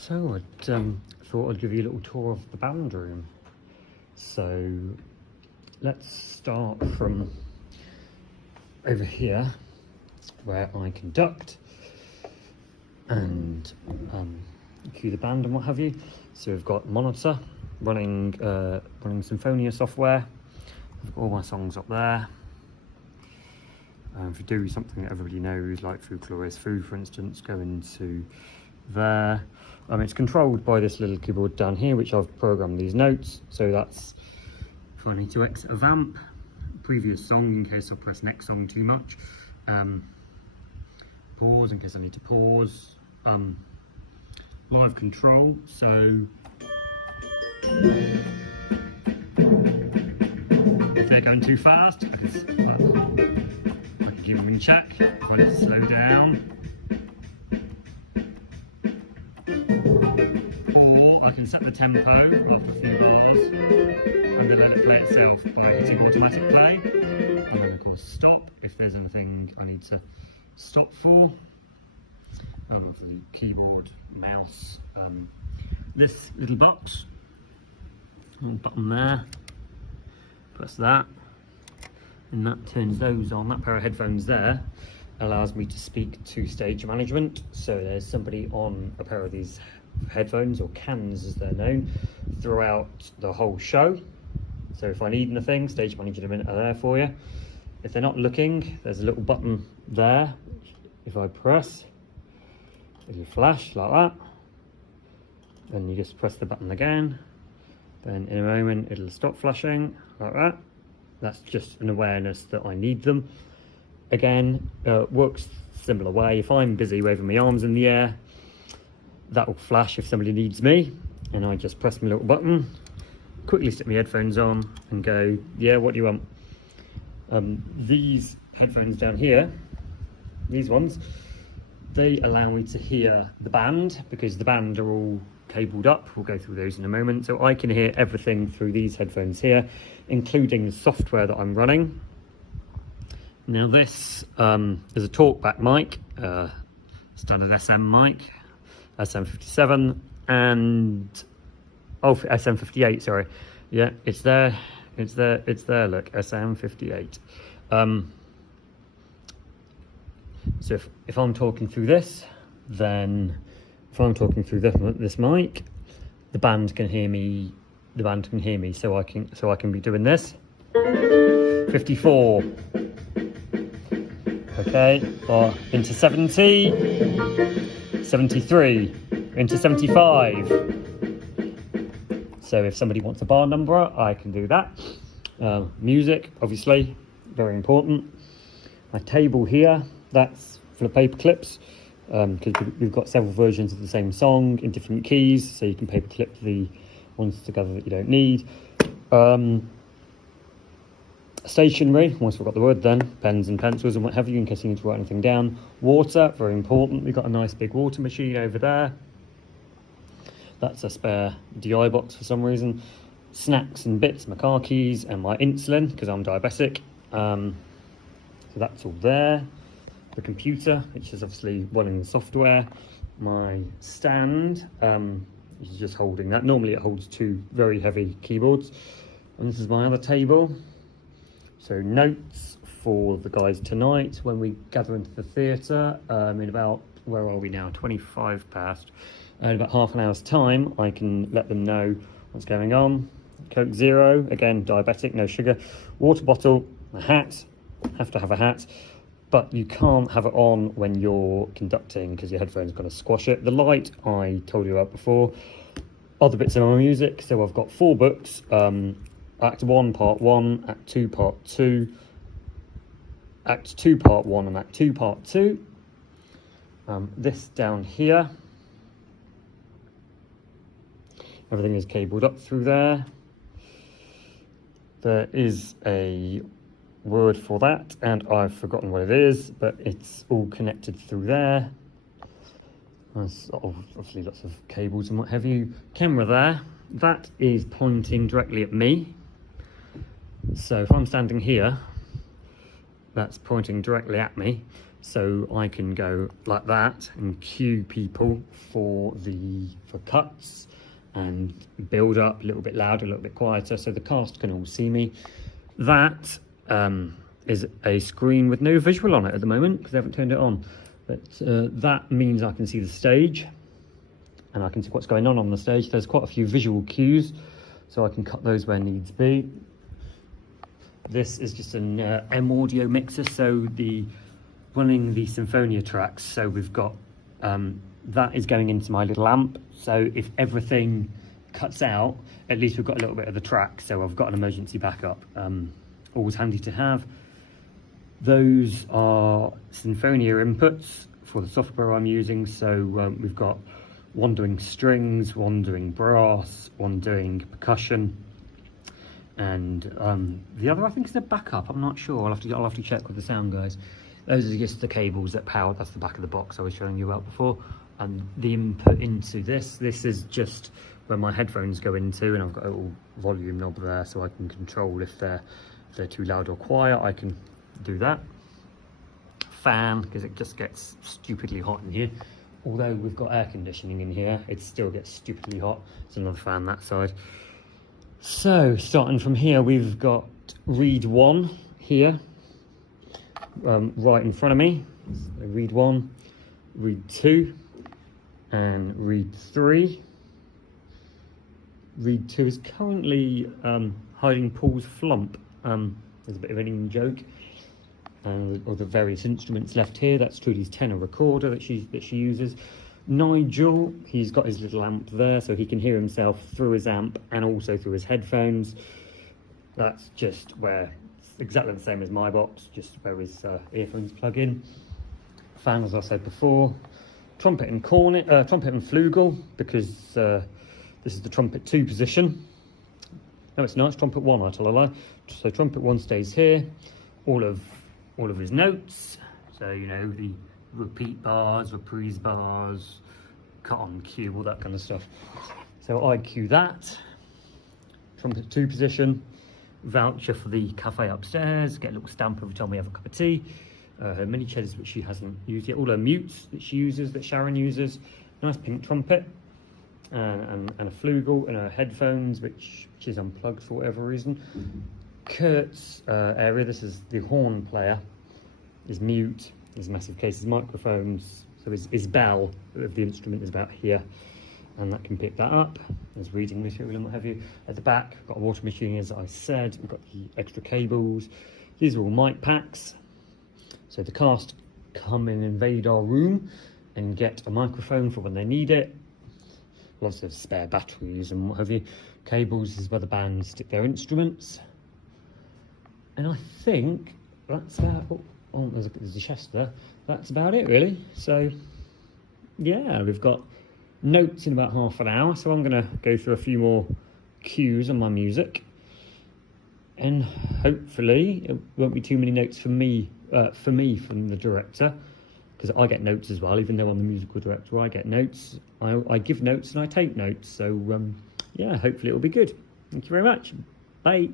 So I thought I'd give you a little tour of the band room. So let's start from over here where I conduct and cue the band and what have you. So we've got monitor running Symphonia software. I've got all my songs up there. If you do something that everybody knows, like Through Glorious Food, for instance, go into there. It's controlled by this little keyboard down here, which I've programmed these notes. So that's if I need to exit a vamp, previous song in case I press next song too much, pause in case I need to pause, live control. So if they're going too fast, I can give them in check. If I need to slow down, or I can set the tempo after a few bars and then let it play itself by hitting automatic play, and then of course stop if there's anything I need to stop for. For the keyboard, mouse, this little box, little button there, press that and that turns those on. That pair of headphones there allows me to speak to stage management. So there's somebody on a pair of these headphones, or cans as they're known, throughout the whole show. So if I need anything, stage management are there for you. If they're not looking, there's a little button there. If I press, it'll flash like that, and you just press the button again, then in a moment it'll stop flashing like that. That's just an awareness that I need them. Again, works similar way. If I'm busy waving my arms in the air, that will flash if somebody needs me, and I just press my little button, quickly stick my headphones on and go, yeah, what do you want? These headphones down here, these ones, they allow me to hear the band, because the band are all cabled up. We'll go through those in a moment. So I can hear everything through these headphones here, including the software that I'm running. Now this is a talkback mic, standard SM mic, SM57 and SM58, sorry. Yeah, it's there, look, SM58. So if I'm talking through this, then if I'm talking through this mic, the band can hear me. So I can be doing this. 54. Okay, or into 70, 73, into 75. So if somebody wants a bar number, I can do that. Music, obviously, very important. My table here, that's full of paper clips, because we've got several versions of the same song in different keys, so you can paper clip the ones together that you don't need. Stationery, almost forgot the word then, pens and pencils and what have you, in case you need to write anything down. Water, very important. We've got a nice big water machine over there. That's a spare DI box for some reason. Snacks and bits, my car keys and my insulin, because I'm diabetic. So that's all there. The computer, which is obviously running the software. My stand, which is just holding that. Normally it holds two very heavy keyboards. And this is my other table. So notes for the guys tonight when we gather into the theatre in about, where are we now, 25 past. In about half an hour's time, I can let them know what's going on. Coke Zero, again, diabetic, no sugar. Water bottle, a hat, have to have a hat, but you can't have it on when you're conducting because your headphones are going to squash it. The light, I told you about before. Other bits of my music, so I've got 4 books. Act 1, Part 1, Act 2, Part 2, Act 2, Part 1, and Act 2, Part 2. This down here, everything is cabled up through there. There is a word for that, and I've forgotten what it is, but it's all connected through there. There's obviously lots of cables and what have you. Camera there, that is pointing directly at me. So if I'm standing here, that's pointing directly at me, so I can go like that and cue people for cuts and build up a little bit louder, a little bit quieter, so the cast can all see me. That is a screen with no visual on it at the moment because I haven't turned it on, but that means I can see the stage and I can see what's going on the stage. There's quite a few visual cues, so I can cut those where needs be. This is just an M audio mixer, so running the Sinfonia tracks. So we've got that is going into my little amp. So if everything cuts out, at least we've got a little bit of the track. So I've got an emergency backup. Always handy to have. Those are Sinfonia inputs for the software I'm using. So we've got one doing strings, one doing brass, one doing percussion. And the other, I think, is a backup. I'm not sure. I'll have to check with the sound guys. Those are just the cables that power. That's the back of the box I was showing you about before. And the input into this is just where my headphones go into, and I've got a little volume knob there, so I can control if they're too loud or quiet. I can do that. Fan, because it just gets stupidly hot in here. Although we've got air conditioning in here, it still gets stupidly hot. It's another fan that side. So starting from here, we've got read 1 here, right in front of me. So read 1, read 2, and read 3. Read 2 is currently hiding Paul's flump. There's a bit of an in-joke. Or the various instruments left here. That's Trudy's tenor recorder that she uses. Nigel, he's got his little amp there, so he can hear himself through his amp and also through his headphones. That's just where it's exactly the same as my box, just where his earphones plug in. Fan, as I said before. Trumpet and cornet, trumpet and flugel, because this is the trumpet 2 position. No, it's not. It's trumpet 1. I tell a lie. So trumpet 1 stays here. All of his notes. So you know the repeat bars, reprise bars, cut on cue, all that kind of stuff. So I cue that. Trumpet 2 position. Voucher for the cafe upstairs. Get a little stamp every time we have a cup of tea. Her mini cheddars, which she hasn't used yet. All her mutes that she uses, that Sharon uses. Nice pink trumpet. And a flugel, and her headphones, which is unplugged for whatever reason. Kurt's area, this is the horn player, is mute. There's massive cases, microphones. So his bell of the instrument is about here, and that can pick that up. There's reading material and what have you. At the back, we've got a water machine, as I said. We've got the extra cables. These are all mic packs. So the cast come and invade our room and get a microphone for when they need it. Lots of spare batteries and what have you. Cables is where the band stick their instruments. And I think that's about, oh, there's a chest there. That's about it, really. So, yeah, we've got notes in about half an hour. So I'm going to go through a few more cues on my music. And hopefully it won't be too many notes from me from the director. Because I get notes as well, even though I'm the musical director, I get notes. I give notes and I take notes. So, yeah, hopefully it'll be good. Thank you very much. Bye.